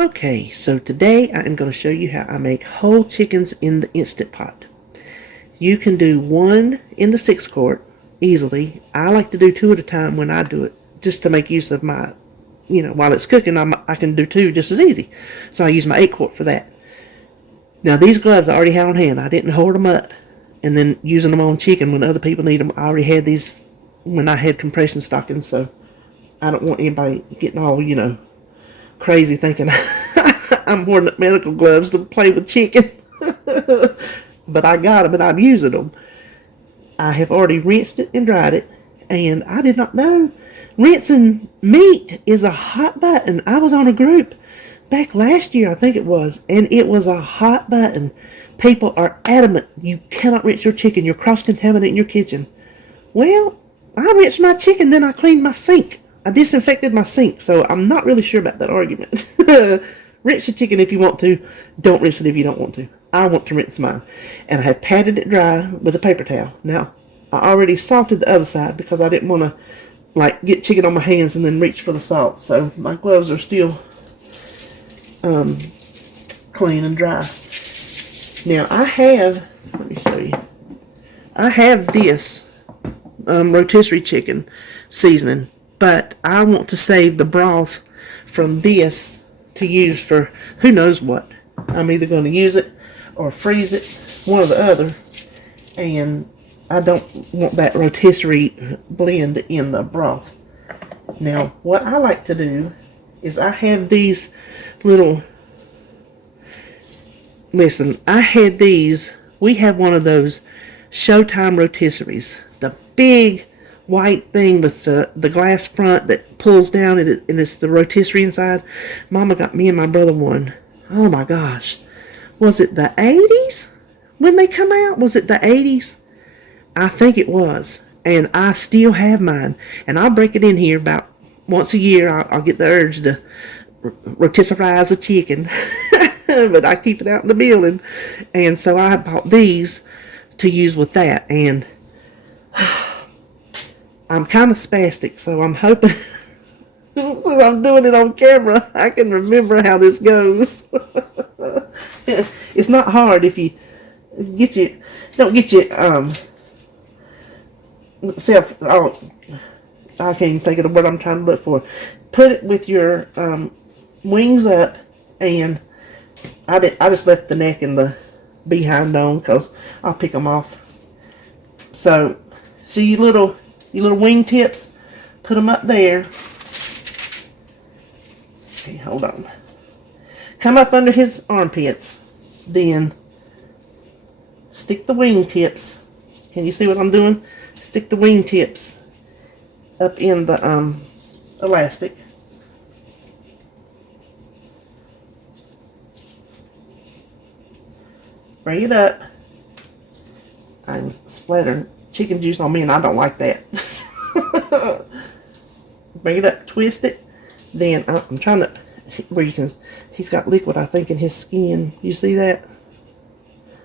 Okay, so today I am going to show you how I make whole chickens in the Instant Pot. You can do one in the 6-quart easily. I like to do 2 at a time when I do it, just to make use of my, while it's cooking, I can do 2 just as easy. So I use my 8-quart for that. Now these gloves I already had on hand. I didn't hold them up and then using them on chicken when other people need them. I already had these when I had compression stockings, so I don't want anybody getting all, crazy thinking I'm wearing medical gloves to play with chicken. But I got them and I'm using them. I have already rinsed it and dried it, and I did not know rinsing meat is a hot button. I was on a group back last year, I think it was, and it was a hot button. People are adamant you cannot rinse your chicken. You're cross-contaminating your kitchen. Well, I rinsed my chicken, then I cleaned my sink. I disinfected my sink, so I'm not really sure about that argument. Rinse your chicken if you want to. Don't rinse it if you don't want to. I want to rinse mine. And I have patted it dry with a paper towel. Now, I already salted the other side because I didn't want to, get chicken on my hands and then reach for the salt. So my gloves are still clean and dry. Now, let me show you. I have this rotisserie chicken seasoning, but I want to save the broth from this to use for who knows what. I'm either going to use it or freeze it, one or the other, and I don't want that rotisserie blend in the broth. Now, what I like to do is I have these little, I had these, we have one of those Showtime rotisseries, the big white thing with the glass front that pulls down and it's the rotisserie inside. Mama got me and my brother one. Oh my gosh. Was it the 80s when they come out? Was it the 80s? I think it was. And I still have mine. And I'll break it in here about once a year. I'll get the urge to rotisserize a chicken. But I keep it out in the building. And so I bought these to use with that. And I'm kind of spastic, so I'm hoping since I'm doing it on camera, I can remember how this goes. It's not hard if you don't get your self. Oh, I can't even think of the word I'm trying to look for. Put it with your wings up, and I just left the neck and the behind on because I'll pick them off. So, see your little wing tips, put them up there. Okay, hold on. Come up under his armpits, then stick the wing tips. Can you see what I'm doing? Stick the wing tips up in the elastic. Bring it up. I'm splattering chicken juice on me, and I don't like that. Bring it up, twist it. Then I'm trying to, where you can, he's got liquid, I think, in his skin. You see that?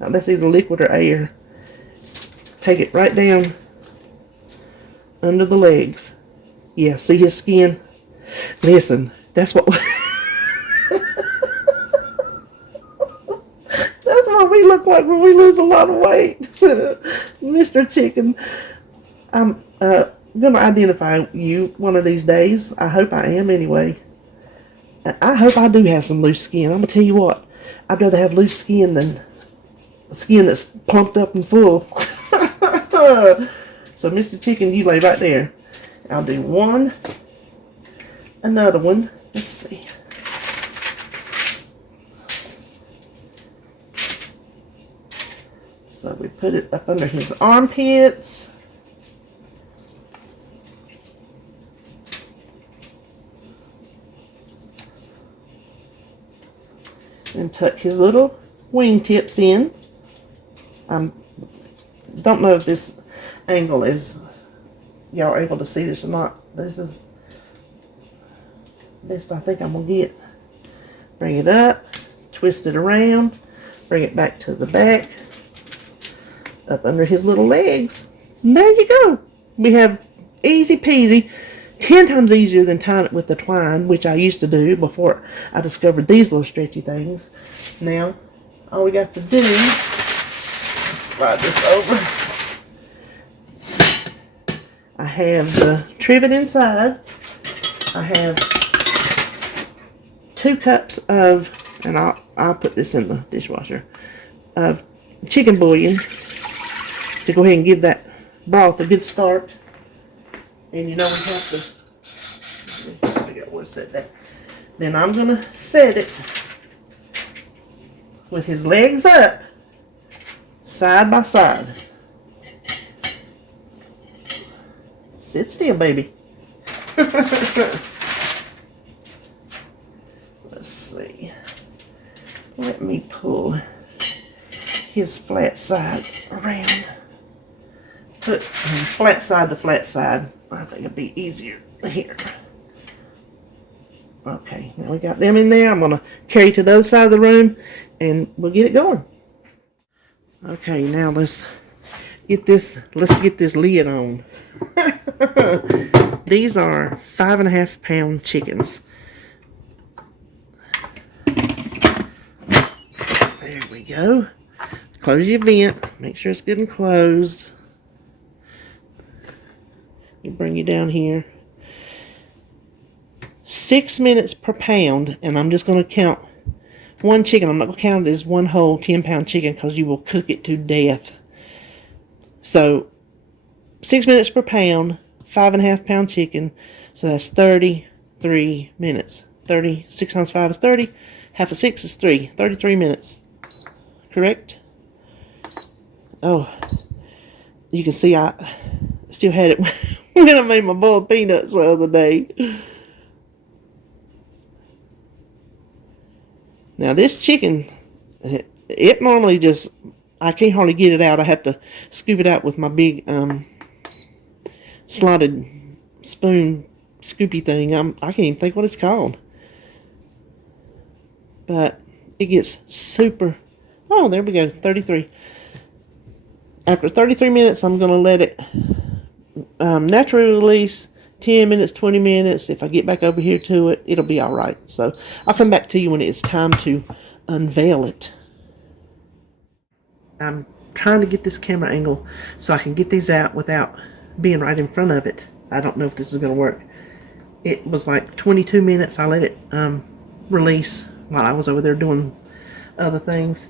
Now, that's either liquid or air. Take it right down under the legs. Yeah, see his skin? Listen, that's what that's what we look like when we lose a lot of weight. Mr. Chicken. I'm going to identify you one of these days. I hope I am anyway. I hope I do have some loose skin. I'm going to tell you what. I'd rather have loose skin than skin that's pumped up and full. So, Mr. Chicken, you lay right there. I'll do one. Another one. Let's see. So we put it up under his armpits. And tuck his little wing tips in. Don't know if this angle is, y'all are able to see this or not. This is best I think I'm going to get. Bring it up, twist it around, bring it back to the back, up under his little legs. And there you go. We have easy peasy 10 times easier than tying it with the twine, which I used to do before I discovered these little stretchy things. Now, all we got to do is slide this over. I have the trivet inside. I have 2 cups of, and I'll put this in the dishwasher, of chicken bouillon to go ahead and give that broth a good start. And you know we have to figure out where to set that. Then I'm gonna set it with his legs up, side by side. Sit still, baby. Let's see. Let me pull his flat side around. Put flat side to flat side. I think it'd be easier here. Okay, now we got them in there. I'm gonna carry to the other side of the room and we'll get it going. Okay, now let's get this lid on. These are 5.5 pound chickens. There we go. Close your vent. Make sure it's good and closed. You bring you down here. 6 minutes per pound, and I'm just going to count one chicken. I'm not going to count it as one whole 10-pound chicken because you will cook it to death. So 6 minutes per pound, 5.5 pound chicken. So that's 33 minutes. 6 times 5 is 30. Half of 6 is 3. 33 minutes. Correct? Oh, you can see I still had it when I made my bowl of peanuts the other day. Now this chicken, it normally just, I can't hardly get it out. I have to scoop it out with my big slotted spoon scoopy thing. I can't even think what it's called. But it gets super, oh, there we go, 33. After 33 minutes, I'm going to let it naturally release 10 minutes, 20 minutes. If I get back over here to it, it'll be all right. So I'll come back to you when it's time to unveil it. I'm trying to get this camera angle so I can get these out without being right in front of it. I don't know if this is going to work. It was like 22 minutes. I let it release while I was over there doing other things.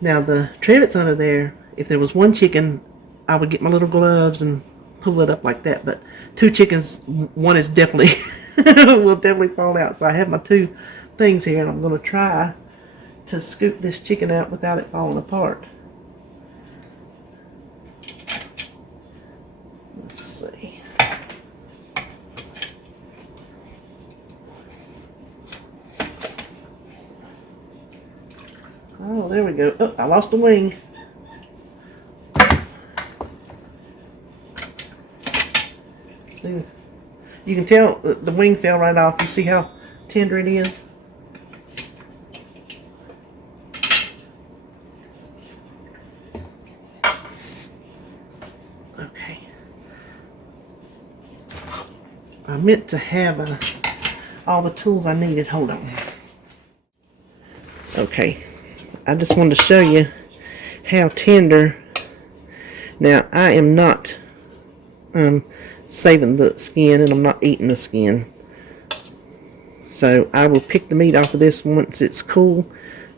Now the trivet's under there. If there was one chicken, I would get my little gloves and pull it up like that. But 2 chickens, one is definitely will definitely fall out. So I have my 2 things here, and I'm going to try to scoop this chicken out without it falling apart. Let's see. Oh, there we go. Oh, I lost the wing. You can tell the wing fell right off. You see how tender it is? Okay. I meant to have all the tools I needed. Hold on. Okay. I just wanted to show you how tender. Now, I am not saving the skin, and I'm not eating the skin. So I will pick the meat off of this once it's cool,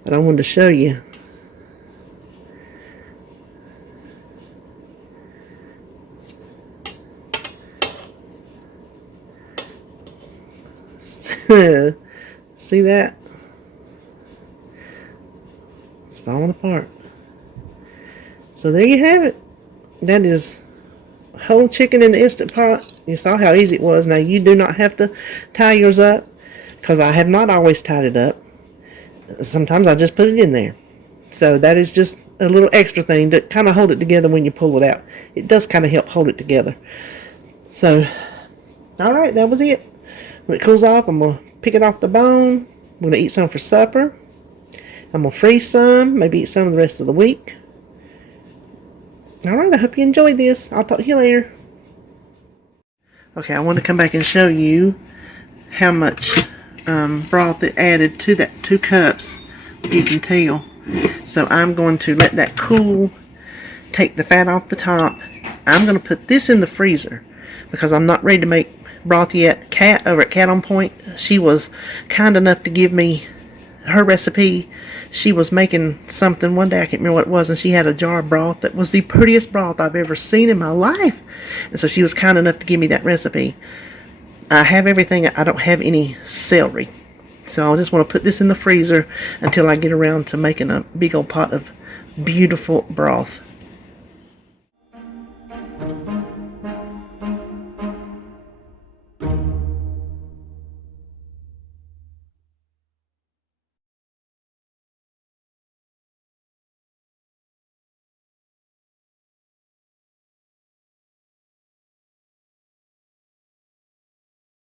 but I wanted to show you. See that? It's falling apart. So there you have it. That is whole chicken in the Instant Pot. You saw how easy it was. Now you do not have to tie yours up, because I have not always tied it up. Sometimes I just put it in there. So that is just a little extra thing to kind of hold it together when you pull it out. It does kind of help hold it together. So, alright, that was it. When it cools off, I'm going to pick it off the bone. I'm going to eat some for supper. I'm going to freeze some, maybe eat some the rest of the week. Alright, I hope you enjoyed this. I'll talk to you later. Okay, I want to come back and show you how much broth it added to that 2 cups. You can tell. So I'm going to let that cool, take the fat off the top. I'm going to put this in the freezer because I'm not ready to make broth yet. Kat over at Cat on Point, she was kind enough to give me her recipe. She was making something one day, I can't remember what it was, and she had a jar of broth that was the prettiest broth I've ever seen in my life. And so she was kind enough to give me that recipe. I have everything. I don't have any celery. So I just want to put this in the freezer until I get around to making a big old pot of beautiful broth.